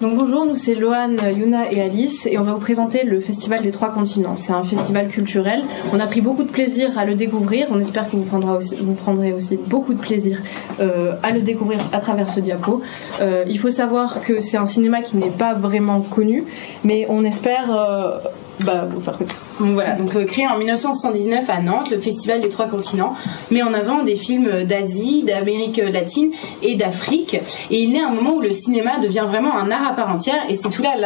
Donc bonjour, nous c'est Loane, Yuna et Alice et on va vous présenter le Festival des Trois Continents. C'est un festival culturel. On a pris beaucoup de plaisir à le découvrir. On espère que vous prendrez aussi beaucoup de plaisir à le découvrir à travers ce diapo. Il faut savoir que c'est un cinéma qui n'est pas vraiment connu, mais on espère vous faire connaître. Donc voilà, créé en 1979 à Nantes, le Festival des Trois Continents met en avant des films d'Asie, d'Amérique latine et d'Afrique. Et il naît à un moment où le cinéma devient vraiment un art à part entière. Et c'est tout là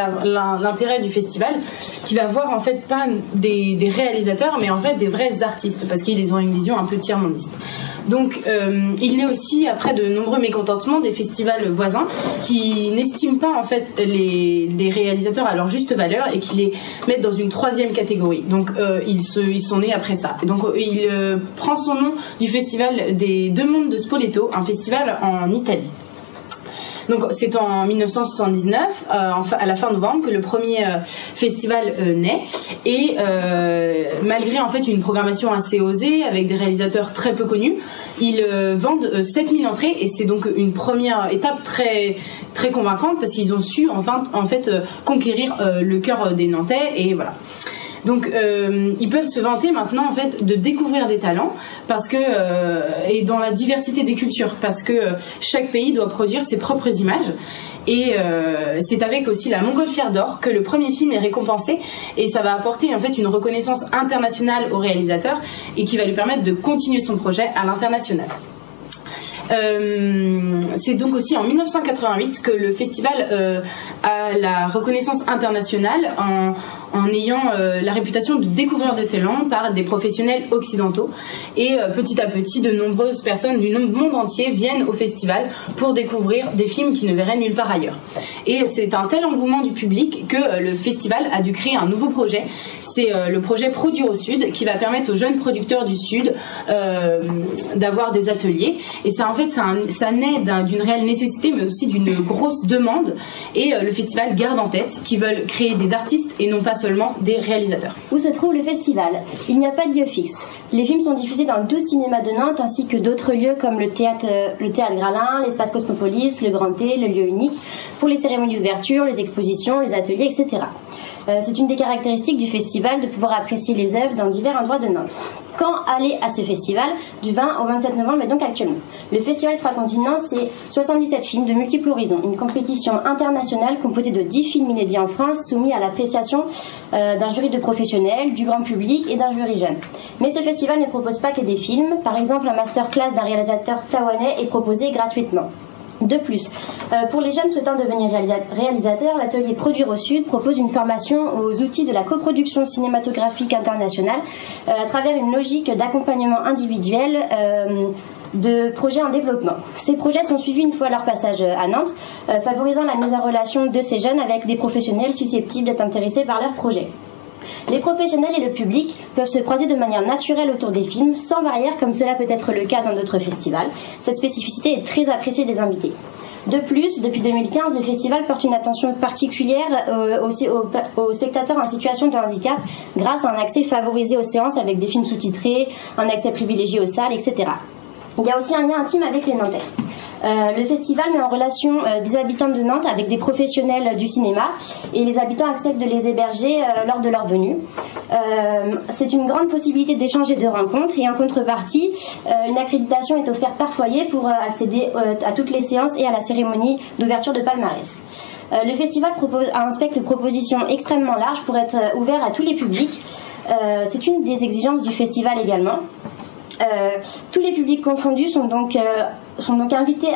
l'intérêt du festival, qui va voir en fait pas des réalisateurs, mais en fait des vrais artistes, parce qu'ils ont une vision un peu tiers-mondiste. Donc il naît aussi après de nombreux mécontentements des festivals voisins qui n'estiment pas en fait les réalisateurs à leur juste valeur et qui les mettent dans une troisième catégorie. Donc ils sont nés après ça. Et donc il prend son nom du festival des Deux Mondes de Spoleto, un festival en Italie. Donc c'est en 1979, à la fin novembre, que le premier festival naît. Et malgré en fait une programmation assez osée, avec des réalisateurs très peu connus, ils vendent 7000 entrées. Et c'est donc une première étape très, très convaincante, parce qu'ils ont su en fait conquérir le cœur des Nantais. Et voilà. Donc ils peuvent se vanter maintenant en fait de découvrir des talents et dans la diversité des cultures, parce que chaque pays doit produire ses propres images. Et c'est avec aussi la Montgolfière d'or que le premier film est récompensé, et ça va apporter en fait une reconnaissance internationale au réalisateur et qui va lui permettre de continuer son projet à l'international. C'est donc aussi en 1988 que le festival a la reconnaissance internationale en ayant la réputation de découvreur de talent par des professionnels occidentaux. Et petit à petit, de nombreuses personnes du monde entier viennent au festival pour découvrir des films qui ne verraient nulle part ailleurs. Et c'est un tel engouement du public que le festival a dû créer un nouveau projet. C'est le projet Produire au Sud, qui va permettre aux jeunes producteurs du Sud d'avoir des ateliers. Et ça, en fait, ça naît d'une réelle nécessité, mais aussi d'une grosse demande. Et le festival garde en tête qu'ils veulent créer des artistes et non pas seulement des réalisateurs. Où se trouve le festival? Il n'y a pas de lieu fixe. Les films sont diffusés dans 12 cinémas de Nantes, ainsi que d'autres lieux comme le théâtre Gralin, l'espace Cosmopolis, le Grand T, le lieu unique, pour les cérémonies d'ouverture, les expositions, les ateliers, etc. C'est une des caractéristiques du festival de pouvoir apprécier les œuvres dans divers endroits de Nantes. Quand aller à ce festival? Du 20 au 27 novembre, et donc actuellement. Le Festival des Trois Continents, c'est 77 films de multiples horizons, une compétition internationale composée de 10 films inédits en France, soumis à l'appréciation d'un jury de professionnels, du grand public et d'un jury jeune. Mais ce festival ne propose pas que des films. Par exemple, un masterclass d'un réalisateur taïwanais est proposé gratuitement. De plus, pour les jeunes souhaitant devenir réalisateurs, l'atelier Produire au Sud propose une formation aux outils de la coproduction cinématographique internationale à travers une logique d'accompagnement individuel de projets en développement. Ces projets sont suivis une fois leur passage à Nantes, favorisant la mise en relation de ces jeunes avec des professionnels susceptibles d'être intéressés par leurs projets. Les professionnels et le public peuvent se croiser de manière naturelle autour des films, sans barrière, comme cela peut être le cas dans d'autres festivals. Cette spécificité est très appréciée des invités. De plus, depuis 2015, le festival porte une attention particulière aux spectateurs en situation de handicap, grâce à un accès favorisé aux séances avec des films sous-titrés, un accès privilégié aux salles, etc. Il y a aussi un lien intime avec les Nantais. Le festival met en relation des habitants de Nantes avec des professionnels du cinéma, et les habitants acceptent de les héberger lors de leur venue. C'est une grande possibilité d'échange et de rencontres, et en contrepartie, une accréditation est offerte par foyer pour accéder à toutes les séances et à la cérémonie d'ouverture de palmarès. Le festival a un spectre de propositions extrêmement large pour être ouvert à tous les publics. C'est une des exigences du festival également. Tous les publics confondus sont donc invités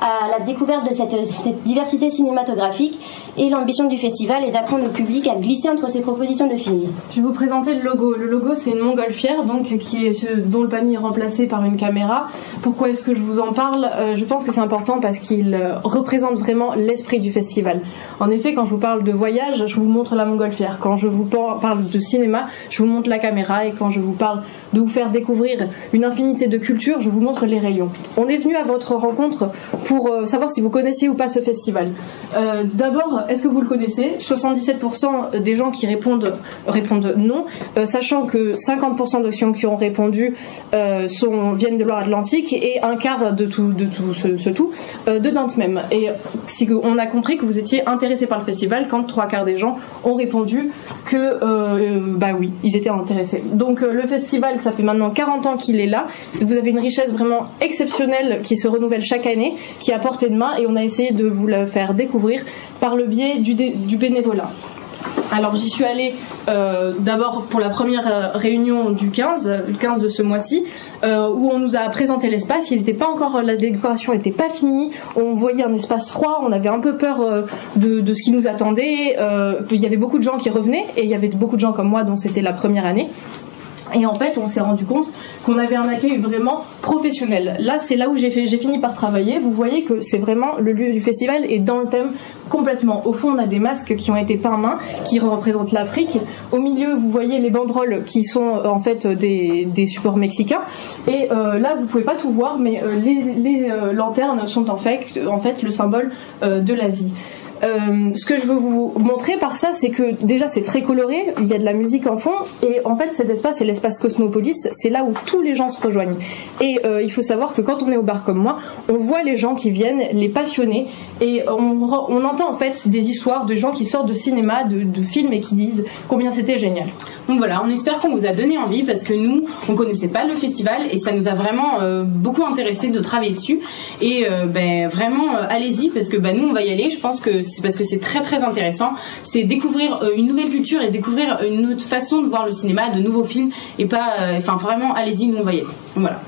à la découverte de cette diversité cinématographique, et l'ambition du festival est d'apprendre au public à glisser entre ses propositions de films. Je vais vous présenter le logo. Le logo, c'est une montgolfière, donc dont le panier est remplacé par une caméra. Pourquoi est-ce que je vous en parle? Je pense que c'est important parce qu'il représente vraiment l'esprit du festival. En effet, quand je vous parle de voyage, je vous montre la montgolfière. Quand je vous parle de cinéma, je vous montre la caméra. Et quand je vous parle de vous faire découvrir une infinité de cultures, je vous montre les rayons. On est venu à votre rencontre pour savoir si vous connaissiez ou pas ce festival. D'abord, est-ce que vous le connaissez? 77% des gens qui répondent non, sachant que 50% de ceux qui ont répondu viennent de Loire-Atlantique et un quart de tout de Nantes même. Et on a compris que vous étiez intéressés par le festival quand 3/4 des gens ont répondu que bah oui, ils étaient intéressés. Donc le festival, ça fait maintenant 40 ans qu'il est là. Vous avez une richesse vraiment exceptionnelle qui se renouvelle chaque année, qui est à portée de main, et on a essayé de vous la faire découvrir par le biais du bénévolat. Alors j'y suis allée d'abord pour la première réunion du 15 de ce mois-ci, où on nous a présenté l'espace. Il n'était pas encore, la décoration n'était pas finie, on voyait un espace froid, on avait un peu peur de ce qui nous attendait. Il y avait beaucoup de gens qui revenaient, et il y avait beaucoup de gens comme moi dont c'était la première année. Et en fait, on s'est rendu compte qu'on avait un accueil vraiment professionnel. Là, c'est là où j'ai fini par travailler. Vous voyez que c'est vraiment le lieu du festival et dans le thème complètement. Au fond, on a des masques qui ont été peints main, qui représentent l'Afrique. Au milieu, vous voyez les banderoles qui sont en fait des supports mexicains. Et là, vous pouvez pas tout voir, mais les lanternes sont en fait le symbole de l'Asie. Ce que je veux vous montrer par ça, c'est que déjà c'est très coloré, il y a de la musique en fond, et en fait cet espace, c'est l'espace Cosmopolis, c'est là où tous les gens se rejoignent. Et il faut savoir que quand on est au bar comme moi, on voit les gens qui viennent, les passionnés, et on entend en fait des histoires de gens qui sortent de cinéma, de films, et qui disent combien c'était génial. Donc voilà, on espère qu'on vous a donné envie, parce que nous, on connaissait pas le festival, et ça nous a vraiment beaucoup intéressé de travailler dessus. Et vraiment, allez-y, parce que nous, on va y aller. Je pense que c'est parce que c'est très très intéressant. C'est découvrir une nouvelle culture et découvrir une autre façon de voir le cinéma, de nouveaux films, et pas, vraiment, allez-y, nous, on va y aller. Voilà.